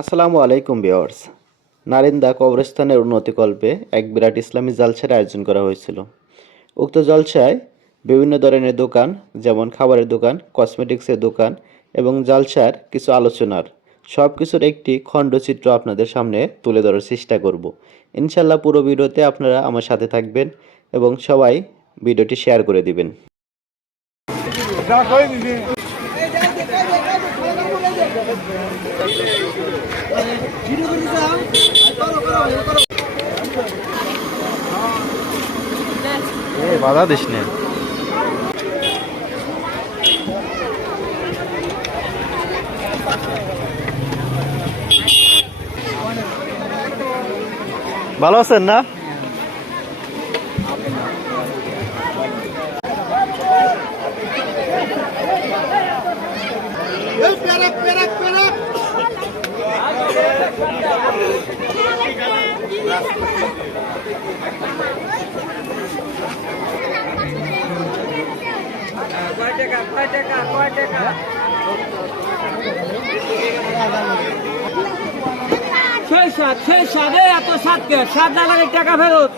আসসালামু আলাইকুম ভিউয়ার্স। নারিন্দা কবরস্থানের উন্নতিকল্পে এক বিরাট ইসলামী জালসার আয়োজন করা হয়েছিল। উক্ত জলসায় বিভিন্ন ধরনের দোকান, যেমন খাবারের দোকান, কসমেটিক্সের দোকান এবং জালসার কিছু আলোচনার সব কিছুর একটি খণ্ডচিত্র আপনাদের সামনে তুলে ধরার চেষ্টা করব। ইনশাল্লাহ পুরো ভিডিওতে আপনারা আমার সাথে থাকবেন এবং সবাই ভিডিওটি শেয়ার করে দিবেন। বাধা দিস না। ভালো আছেন না? ছয় সাত এত সাত কে 7,000 টাকা ফেরত।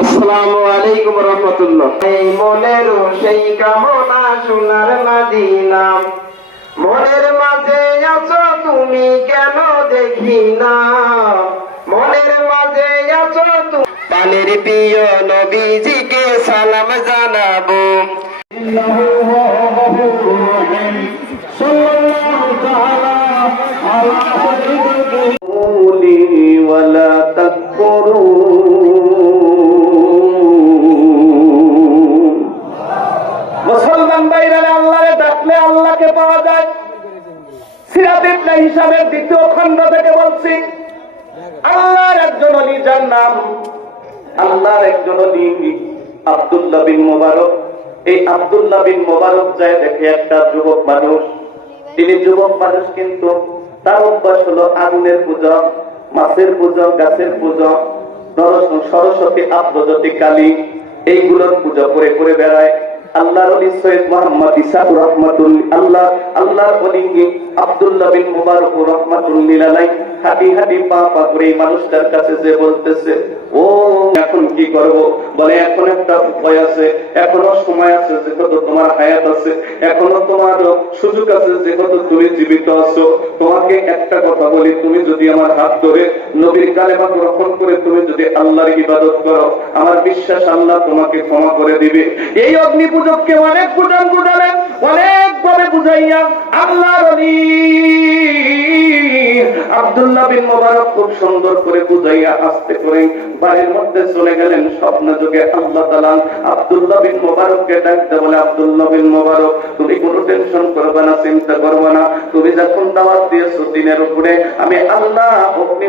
আসসালামু আলাইকুম রহমতুল্লাহ। এই মনের সেই কামনা সোনার মদিনা, মনের মাঝে আছো তুমি কেন দেখি না, মনের মাঝে আছো তুমি। পানের প্রিয় নবীজিকে সালাম জানাবো। মুসলমান ভাইরা, আল্লাহরে ডাকলে আল্লাহকে পাওয়া যায়। সিরাত ইবনে হিশামের দ্বিতীয় খণ্ড থেকে বলছি, আল্লাহর একজন ওলি, যার নাম আল্লাহর একজন ওলি আব্দুল্লাহ বিন মুবারক। এই আব্দুল্লাহ বিন মুবারক যায় দেখে একটা যুবক মানুষ। তিনি যুবক মানুষ, কিন্তু তার অভ্যাস হলো আগুনের পূজা, মাছের পূজা, গাছের পূজা, সরস্বতী, আব্রজতী, কালী, এইগুলোর পূজা করে করে বেড়ায়। আল্লাহর ওলি সৈয়দ মুহাম্মদ ইসাক রাহমাতুল্লাহ, আল্লাহর ওলি আব্দুল্লাহ বিন মুবারক রাহমাতুল্লাহ আলাইহি হাঁটি হাঁটি পা পা করে এই মানুষটার কাছে যে বলতেছে, ও এখন কি করব? বলে, এখন একটা উপায় আছে, এখনো সময় আছে, যেহেতু তোমার হায়াত আছে, এখনো তোমার সুযোগ আছে, যেহেতু তুমি জীবিত আছো। তোমাকে একটা কথা বলি, তুমি যদি আমার হাত ধরে নবীর কালেমা গ্রহণ করে তুমি যদি আল্লাহর ইবাদত করো, আমার বিশ্বাস আল্লাহ তোমাকে ক্ষমা করে দিবে। এই অগ্নি পূজককে অনেক বুঝালেন, অনেক ভাবে বুঝাইয়া আল্লাহর ওলি আব্দুল্লাহ বিন মুবারক খুব সুন্দর করে বুঝাইয়া আস্তে করে বাড়ির মধ্যে চলে গেলেন। স্বপ্ন যুগে আল্লাহ তাআলা আব্দুল্লাহ বিন মুবারককে ডাকতে বলে, আব্দুল্লাহ বিন মুবারক, তুমি কোনো টেনশন করবে না, চিন্তা করবে না। তুমি যখন দাওয়াত দিয়েছো দিনের উপরে, আমি আল্লাহ অগ্নি